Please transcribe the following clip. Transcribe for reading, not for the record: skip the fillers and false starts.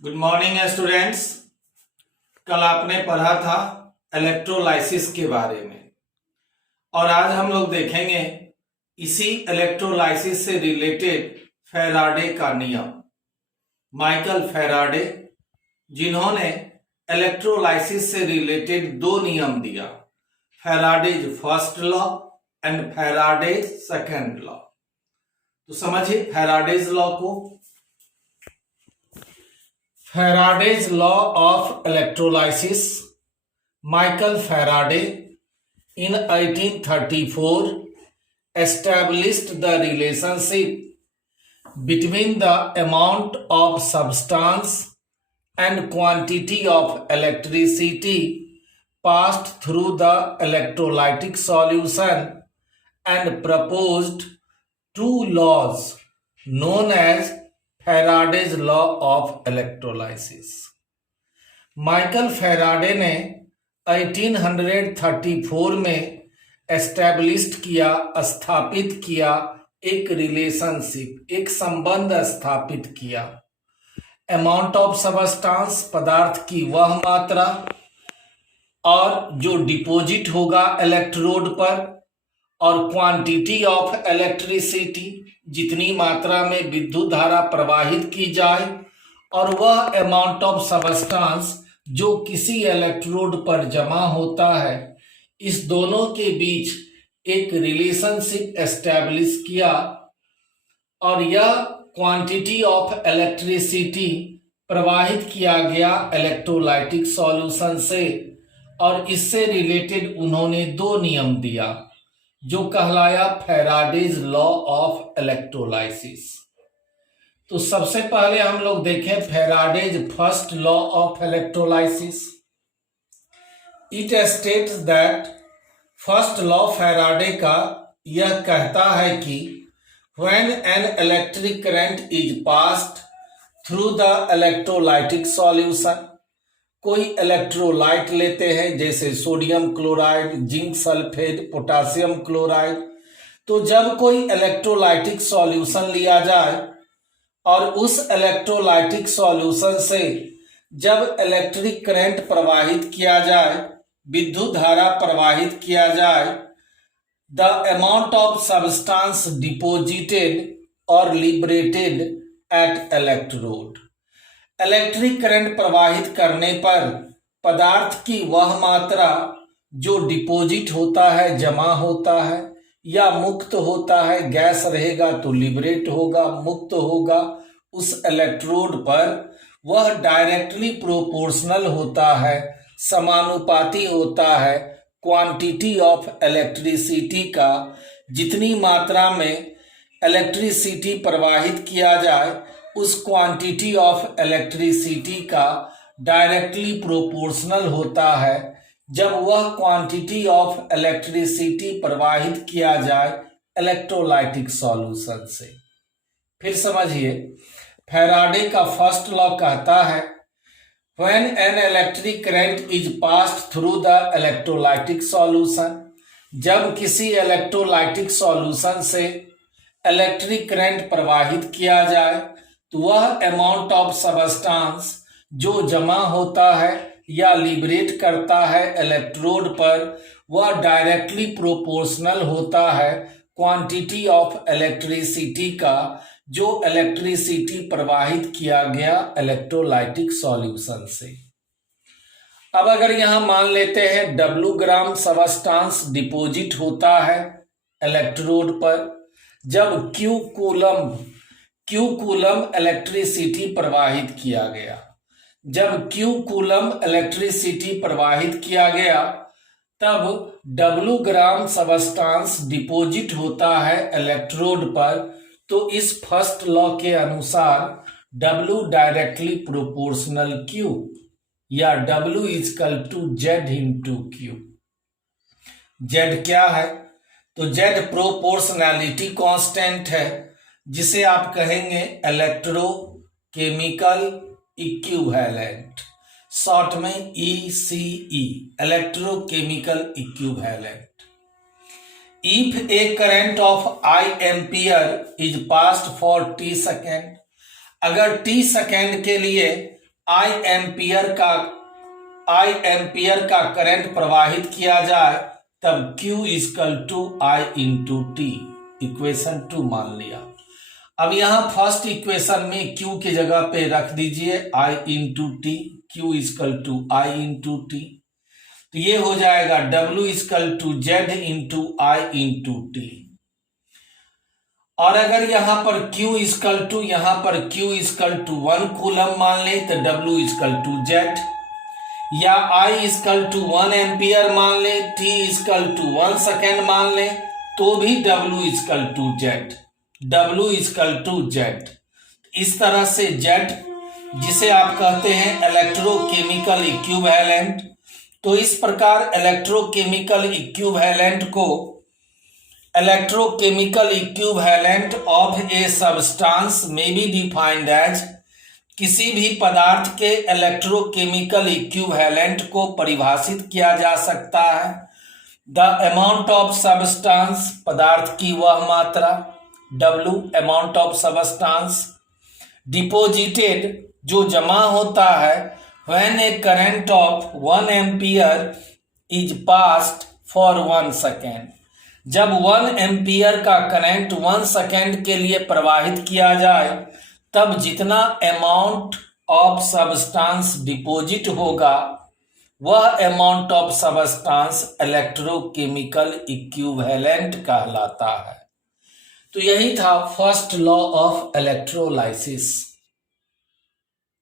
Good morning students. कल आपने पढ़ा था इलेक्ट्रोलाइसिस के बारे में और आज हम लोग देखेंगे इसी इलेक्ट्रोलाइसिस से रिलेटेड फैराडे का नियम। माइकल फैराडे, जिन्होंने इलेक्ट्रोलाइसिस से रिलेटेड दो नियम दिया, Faraday's first law and Faraday's second law. तो समझिए फैराडेज लॉ को। Faraday's law of electrolysis. Michael Faraday in 1834 established the relationship between the amount of substance and quantity of electricity passed through the electrolytic solution and proposed two laws known as Faraday's law of electrolysis. Michael Faraday ने 1834 में established किया, स्थापित किया एक relationship, एक संबंध स्थापित किया। अमाउंट ऑफ सबस्टांस, पदार्थ की वह मात्रा, और जो डिपॉजिट होगा इलेक्ट्रोड पर, और क्वांटिटी ऑफ इलेक्ट्रिसिटी, जितनी मात्रा में विद्युत धारा प्रवाहित की जाए, और वह अमाउंट ऑफ सबस्टांस जो किसी इलेक्ट्रोड पर जमा होता है, इस दोनों के बीच एक रिलेशनशिप एस्टैब्लिश किया। और यह क्वांटिटी ऑफ इलेक्ट्रिसिटी प्रवाहित किया गया इलेक्ट्रोलाइटिक सॉल्यूशन से, और इससे रिलेटेड उन्होंने दो नियम दिया जो कहलाया फैराडेज लॉ ऑफ इलेक्ट्रोलाइसिस। तो सबसे पहले हम लोग देखें Faraday's first law of electrolysis. It states that, first law Faraday का यह कहता है कि when an electric current is passed through the electrolytic solution, कोई इलेक्ट्रोलाइट लेते हैं जैसे sodium chloride, zinc sulphate, potassium chloride. तो जब कोई इलेक्ट्रोलाइटिक सॉल्यूशन लिया जाए और उस इलेक्ट्रोलाइटिक सॉल्यूशन से जब इलेक्ट्रिक करंट प्रवाहित किया जाए, विद्युत धारा प्रवाहित किया जाए, the amount of substance deposited और liberated at electrode, electric current प्रवाहित करने पर पदार्थ की वह मात्रा जो डिपॉजिट होता है, जमा होता है, या मुक्त होता है, गैस रहेगा तो लिबरेट होगा, मुक्त होगा उस इलेक्ट्रोड पर, वह डायरेक्टली प्रोपोर्शनल होता है, समानुपाती होता है क्वांटिटी ऑफ इलेक्ट्रिसिटी का, जितनी मात्रा में इलेक्ट्रिसिटी प्रवाहित किया जाए उस क्वांटिटी ऑफ इलेक्ट्रिसिटी का डायरेक्टली प्रोपोर्शनल होता है जब वह क्वांटिटी ऑफ इलेक्ट्रिसिटी प्रवाहित किया जाए इलेक्ट्रोलाइटिक सॉल्यूशन से। फिर समझिए, फैराडे का फर्स्ट लॉ कहता है when an electric current is passed through the electrolytic solution, जब किसी इलेक्ट्रोलाइटिक सॉल्यूशन से इलेक्ट्रिक करंट प्रवाहित किया जाए तो वह अमाउंट ऑफ सबस्टेंस जो जमा होता है या लिबरेट करता है इलेक्ट्रोड पर, वह डायरेक्टली प्रोपोर्शनल होता है क्वांटिटी ऑफ इलेक्ट्रिसिटी का जो इलेक्ट्रिसिटी प्रवाहित किया गया इलेक्ट्रोलाइटिक सॉल्यूशन से। अब अगर यहां मान लेते हैं W ग्राम सबस्टेंस डिपॉजिट होता है इलेक्ट्रोड पर, जब Q कूलम इलेक्ट्रिसिटी प्रवाहित किया गया, जब Q कूलम इलेक्ट्रिसिटी प्रवाहित किया गया, तब W ग्राम सबस्टेंस डिपॉजिट होता है इलेक्ट्रोड पर। तो इस फर्स्ट लॉ के अनुसार W डायरेक्टली प्रोपोर्शनल Q, या W equal to Z into Q। Z क्या है? तो Z प्रोपोर्शनैलिटी कांस्टेंट है, जिसे आप कहेंगे इलेक्ट्रोकेमिकल इक्विवेलेंट, शॉर्ट में ECE, electrochemical equivalent. If A current of I ampere is passed for T second, अगर T सेकेंड के लिए आई एम्पियर का करंट प्रवाहित किया जाए तब Q equal to I into T, equation 2 मान लिया। अब यहां फर्स्ट इक्वेशन में Q की जगह पे रख दीजिए I into T, Q equal to I into T, तो ये हो जाएगा W equal to Z into I into T. और अगर यहां पर Q इक्वल टू 1 कूलम मान ले तो W इक्वल टू Z, या I इक्वल टू 1 एम्पियर मान ले, T इक्वल टू 1 सेकेंड मान ले तो भी W इक्वल टू Z। इस तरह से Z जिसे आप कहते हैं इलेक्ट्रोकेमिकल इक्विवेलेंट, तो इस प्रकार electrochemical equivalent of a substance में बी डिफाइंड एज, किसी भी पदार्थ के इलेक्ट्रोकेमिकल इक्विवेलेंट को परिभाषित किया जा सकता है। द अमाउंट ऑफ सब्सटेंस, पदार्थ की वह मात्रा, W amount of substance, deposited जो जमा होता है, when A current of 1 ampere is passed for 1 second, जब 1 एम्पियर का करंट 1 सेकेंड के लिए प्रवाहित किया जाए तब जितना अमाउंट ऑफ सब्सटेंस डिपॉजिट होगा वह amount of substance electrochemical equivalent कहलाता है। तो यही था फर्स्ट लॉ ऑफ इलेक्ट्रोलाइसिस।